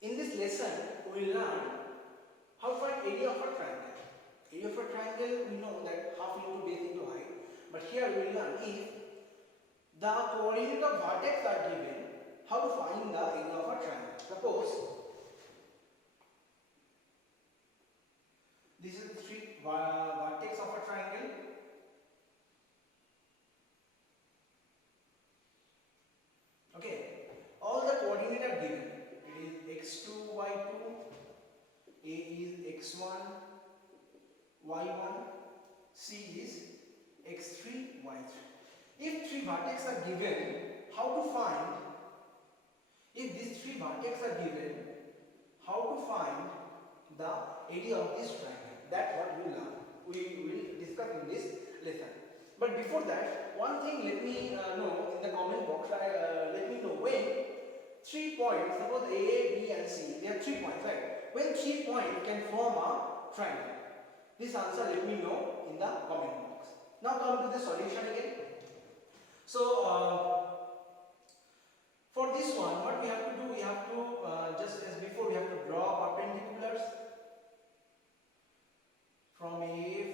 In this lesson, we will learn how to find area of a triangle. Area of a triangle, we know that half into base into height. But here we will learn if the coordinate of vertex are given, how to find the area of a triangle. Suppose this is the three vertex of a triangle. Okay, all the coordinates are given. It is x2, y2, a is x1, y1, c is x3, y3. If three vertex are given, how to find? If these three vertex are given, how to find the area of this triangle? That's what we will learn. We will discuss in this lesson. But before that, one thing let me know in the comment box. Let me know when 3 points, suppose A, B and C, there are 3 points, right? When 3 points can form a triangle. This answer let me know in the comment box. Now come to the solution again. So for this one, what we have to do, we have to just as before, we have to draw perpendiculars from A,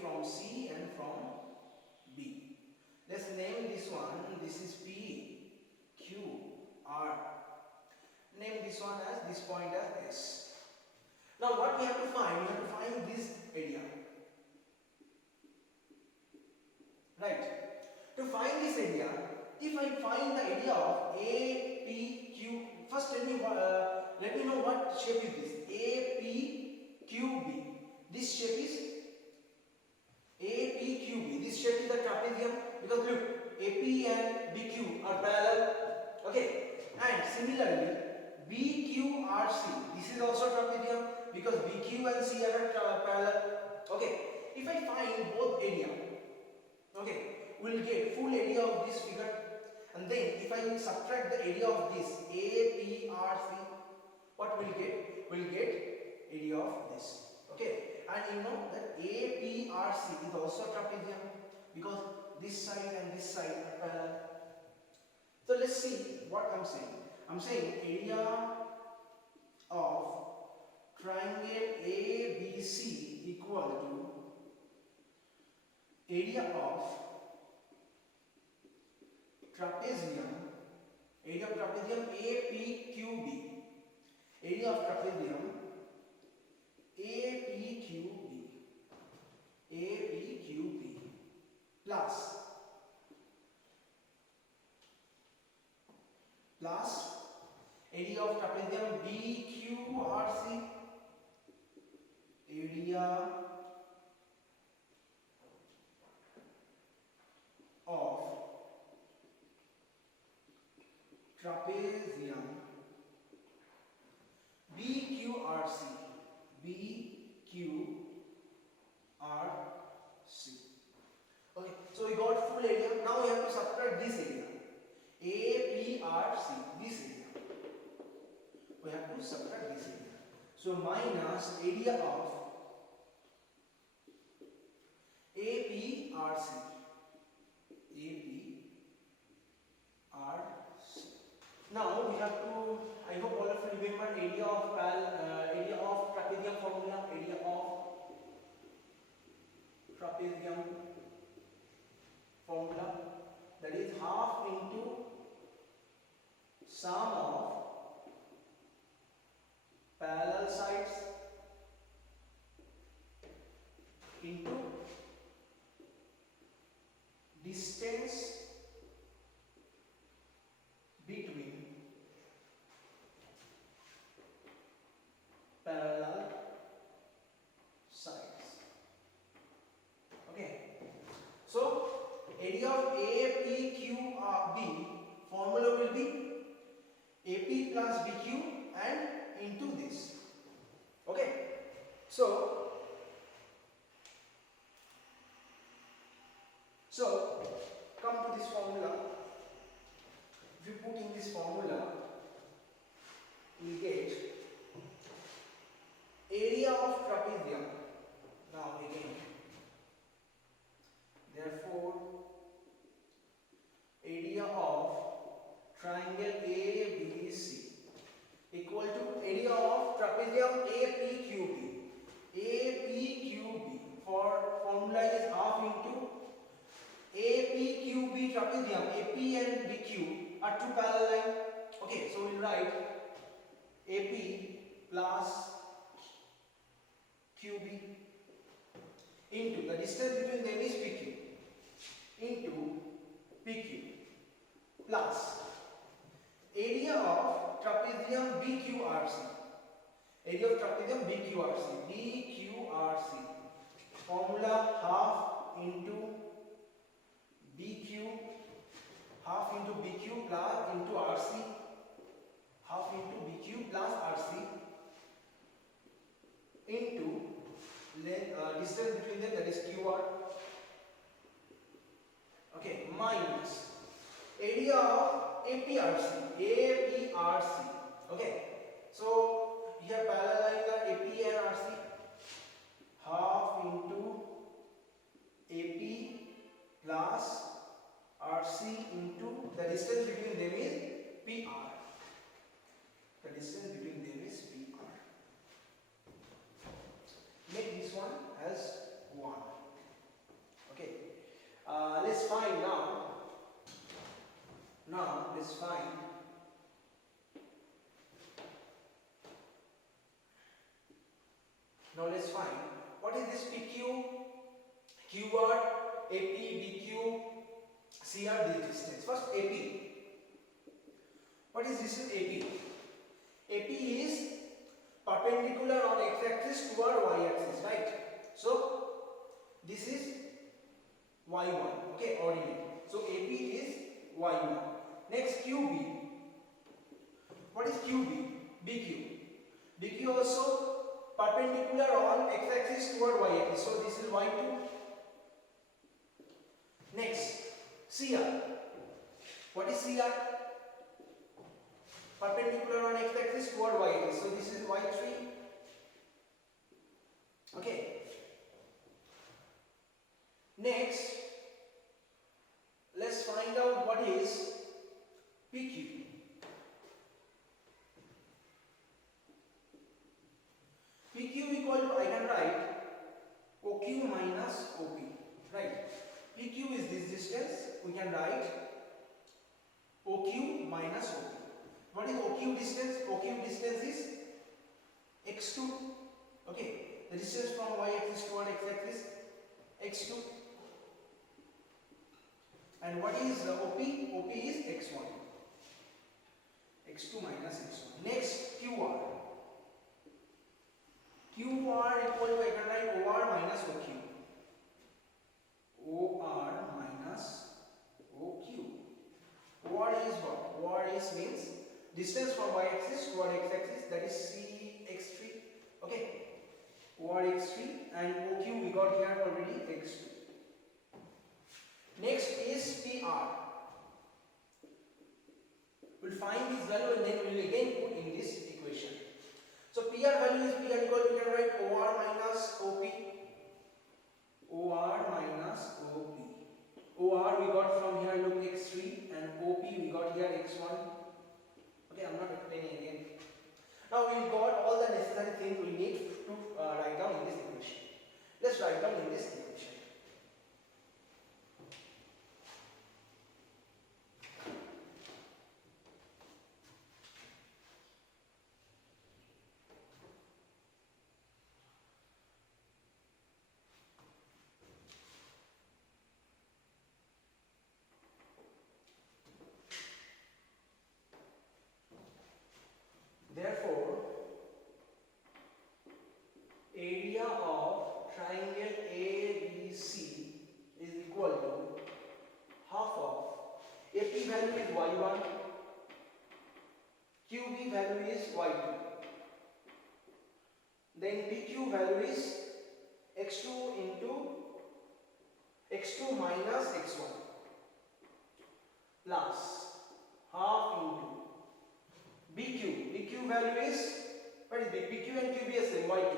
from C and from B. Let's name this one. This is P, Q, R. Name this one as this point as S. Now what we have to find? We have to find this area. Right. To find this area, if I find the area of A, P, Q, first let me know what shape is this. A, P, Q, B. This shape is A, P, Q, B. This shape is the trapezium because look, AP and BQ are parallel. Okay. And similarly, BQRC. This is also trapezium because BQ and C are parallel. Okay. If I find both area, okay, we'll get full area of this figure. And then if I subtract the area of this APRC, what we'll get? We'll get area of this. Okay, and you know that APRC is also trapezium because this side and this side are parallel. So let's see what I'm saying. I'm saying area of triangle ABC equal to area of trapezium APQB, area of trapezium APQB plus area of trapezium BQRC, area of trapezium BQRC. Okay, so we got full area. Now we have to subtract this area. APRC, this area. We have to subtract this area. So minus area of APRC. Now we have to, I hope all of you remember area of trapezium formula, area of trapezium formula, that is half into sum of parallel sides into distance between parallel sides. Okay, so area of APQB formula will be AP plus BQ and into this. Okay, so come to this formula. If you put in this formula, we get area of trapezium. Now again, therefore area of triangle ABC equal to area of of trapezium APQB. APQB for formula is half into APQB trapezium. AP and BQ are two parallel lines. Okay, so we'll write AP plus QB into the distance between them is PQ into PQ plus area of trapezium BQRC. Area of trapezium BQRC. BQRC. Formula half into BQ, half into BQ plus into RC, half into BQ plus RC into distance between them, that is QR. Okay, minus area of APRC. APRC. Okay, so here parallel the AP and RC. Half into AP plus RC into the distance between them is PR. The distance between them is PR. Make this one as 1. Okay. Let's find now. Now let's find what is this PQ, QR, AP, BQ, CR, this distance. First AP. What is this AP? AP is perpendicular on x-axis toward y-axis, right? So this is y1. Okay, ordinate. So AP is y1. Next QB. What is QB? BQ. BQ also perpendicular on x-axis toward y-axis. So this is y2. Next, CR. What is CR? Perpendicular on x-axis toward y-axis. So this is y3. Okay. Next, let's find out what is PQ. PQ equal to, I can write OQ minus OP. Right. PQ is this distance. We can write OQ minus OP. What is OQ distance? OQ distance is x2. Okay. The distance from y-axis toward x-axis, x2. And what is OP? OP is x1. x2 minus x1. Next, QR. QR equal to, I can write OR minus OQ. OR minus OQ. OR is what? OR is means distance from y-axis toward x-axis, that is CX3. Okay. OR x3 and OQ we got here already x2. Next is PR. We'll find this value and then we'll again put in this equation. So PR value is PR equal to, we can write OR minus OP. OR minus OP. OR we got from here, look, x3, and OP we got here x1. Okay, I'm not explaining again. Now we've got all the necessary things we need to write down in this equation. Let's write down in this equation. Therefore, area of triangle ABC is equal to half of AP value is y1, QB value is y2, then PQ value is x2 into x2 minus x1 plus half into BQ value is, what is BQ and QB is same, y2.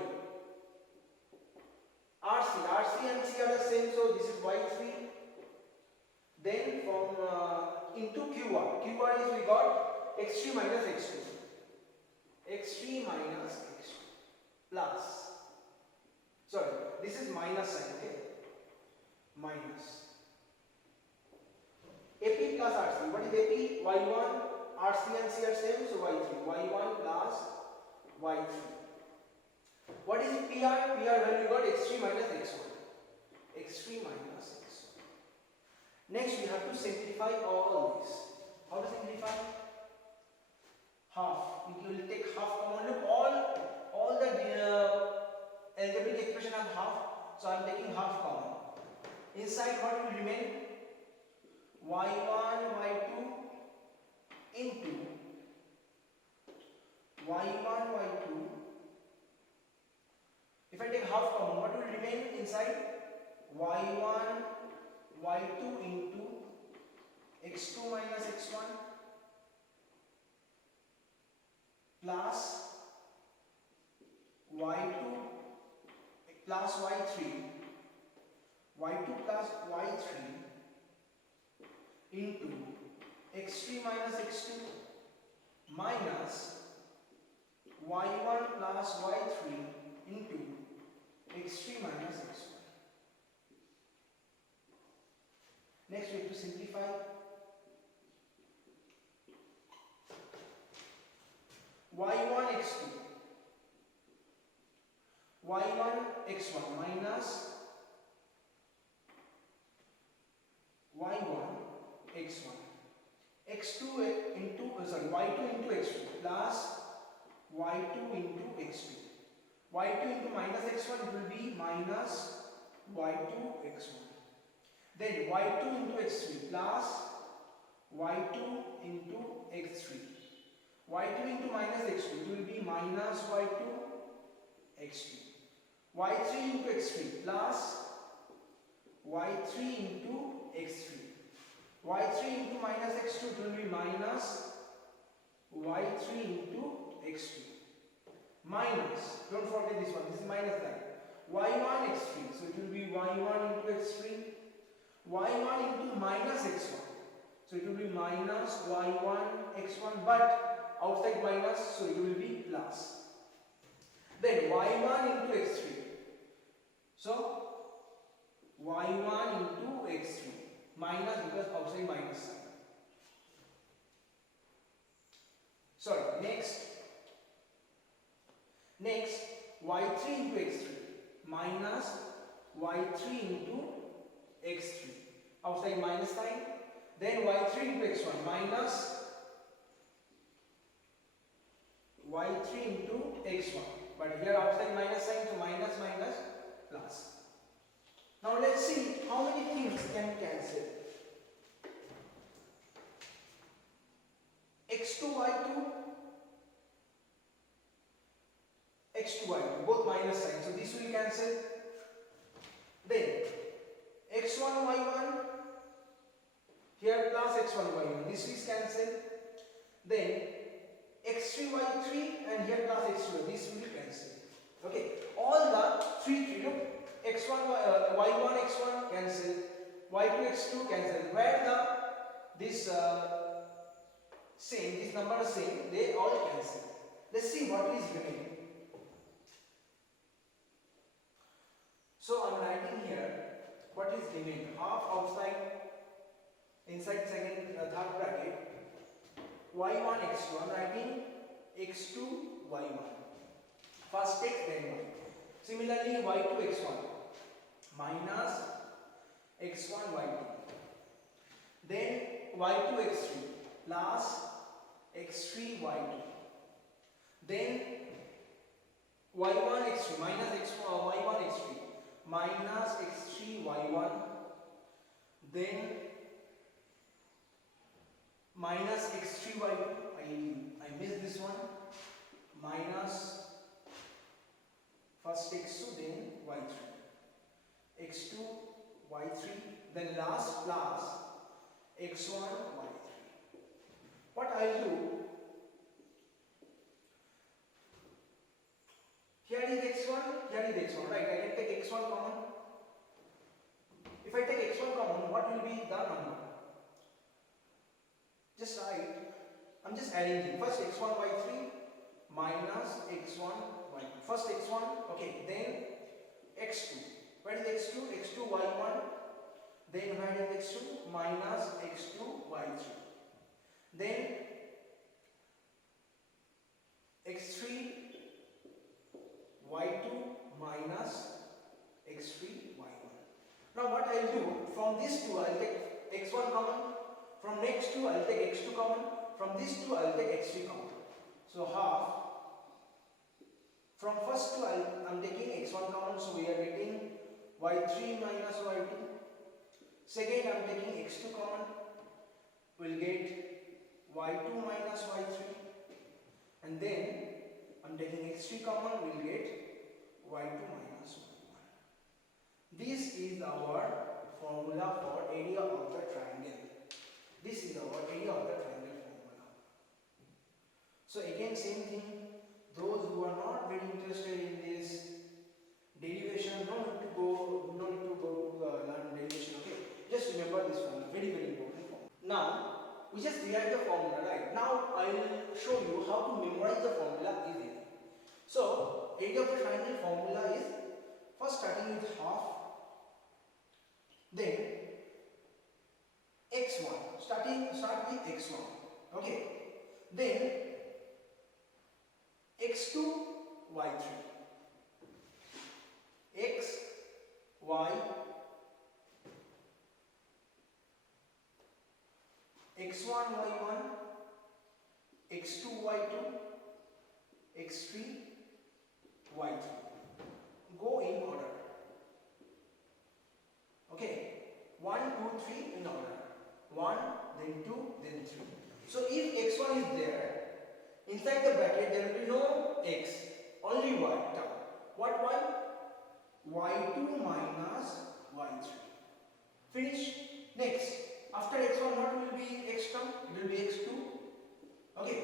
RC and C are the same, so this is y3. Then from into QR is we got x3 minus x2. x3 minus x2 plus, sorry, this is minus sign, okay, minus AP plus RC. What is AP? Y1, RC and C are same, so Y3. Y1 plus Y3. What is PR? PR value you got x3 minus x1. x3 minus x1. Next we have to simplify all this. How to simplify? Half. You will take half common. Look, all the algebraic expression have half, so I am taking half common. Inside what will remain? y1, y2 into y1, y2. If I take half common, what will remain inside? y1, y2 into x2 minus x1 plus y2 plus y3, y2 plus y3 into x3 minus x2 minus y1 plus y3 into x3 minus x1. Next we have to simplify. y1 x2, y1 x1 minus y1 x1, x2 into y2 into x2 plus y2 into x2. y2 into minus x1 it will be minus y2 x1. Then y2 into x3 plus y2 into x3. y2 into minus x2 it will be minus y2 x2. y3 into x3 plus y3 into x3. y3 into minus x2 it will be minus y3 into x2. Minus, don't forget this one, this is minus sign. y1 x3, so it will be y1 into x3. y1 into minus x1, so it will be minus y1 x1, but outside minus, so it will be plus. Then y1 into x3, so y1 into x3 minus, because outside minus sign. Sorry, next y3 into x3 minus y3 into x3, outside minus sign. Then y3 into x1 minus y3 into x1, but here outside minus sign, so minus minus plus. Now let's see how many things can cancel. x2 y2, x2 y2, both minus sign, so this will cancel. Then x1 y1, here plus x1 y1, this is cancelled. Then x3 y3 and here plus x2, this will be cancelled. Okay, all the three, look, x1 y1 x1 cancelled, y2 x2 cancelled. Where this same, this number is same, they all cancel. Let's see what is remaining. So I am writing here what is remaining. Half outside, inside second third bracket, y1 x2. I am writing x2 y1. First x then y. Similarly y2 x1 minus x1 y2. Then y2 x3 plus x3 y2. Then y1 x3 minus y1 x3 minus x3 y1. Then minus x3 y2. I missed this one. Minus first x2, then y3. x2 y3, then last plus x1 y3. What I'll do, here is x1, here is x1, right? I can take x1 common. If I take x1 common, what will be the number? Just write, I'm just arranging. First x1 y3 minus x1 y2. First x1, okay, then x2. What is x2? x2 y1. Then what is x2? Minus x2 y3. Then x3 y2 minus x3 y1. Now what I will do, from this two I will take x1 common, from next two I will take x2 common, from this two I will take x3 common. So half, from first two I am taking x1 common, so we are getting y3 minus y2. Second I am taking x2 common, we will get y2 minus y3. And then I am taking x3 common, we will get y2 minus y1. This is our formula for area of the triangle. This is our area of the triangle formula. So again same thing, those who are not very interested in this derivation, no need to go to learn derivation, okay? Just remember this formula, very important formula. Now we just derive the formula, right? Now I will show you how to memorize the formula easily. So area of the triangle formula is first starting with half, then x1, start with x1, okay, then x2 y3, x y x1 y1, x2 y2, x3 y3. Go in order. Okay, 1 2 3 in order. 1, then 2, then 3. So if x1 is there, inside the bracket there will be no x, only y term. What y? y2 minus y3. Finish. Next, after x1 what will be x term? It will be x2. Okay,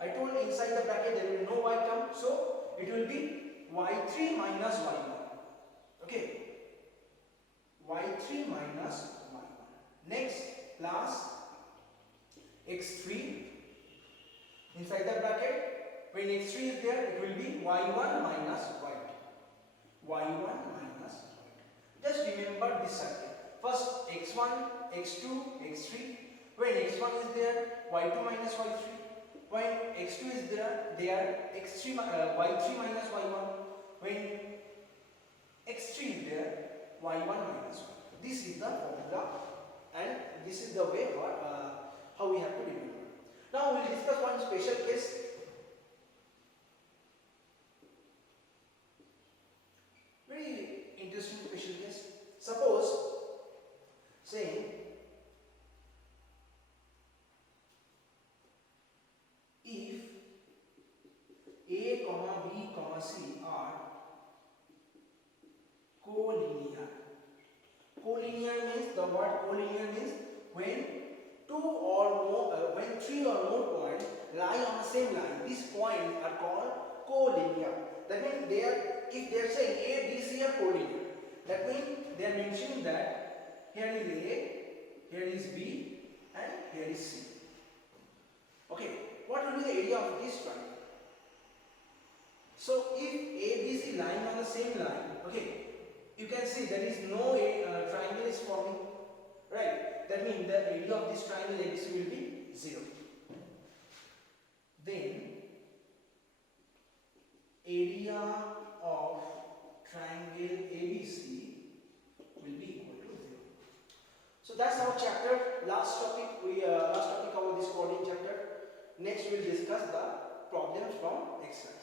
I told inside the bracket there will be no y term, so it will be y3 minus y1. Okay, y3 minus y1. Next, plus x3 inside the bracket. When x3 is there, it will be y1 minus y2. y1 minus y2. Just remember this circle. First x1, x2, x3. When x1 is there, y2 minus y3. When x2 is there, x3 y3 minus y1. When x3 is there, y1 minus y2. This is the formula, and this is the way how we have to remember. Now we will discuss one special case. Very interesting special case. Suppose saying if A, B, C are collinear. Collinear means, the word collinear means when when three or more points lie on the same line. These points are called collinear. That means if they are saying A, B, C are collinear, that means they are mentioning that here is A, here is B, and here is C. Okay, what will be the area of this triangle? So if A, B, C lying on the same line, okay, you can see there is no triangle is forming, right? That means the area of this triangle ABC will be 0. Then area of triangle ABC will be equal to 0. So that's our chapter. Last topic covered this coding chapter. Next we will discuss the problems from exercise.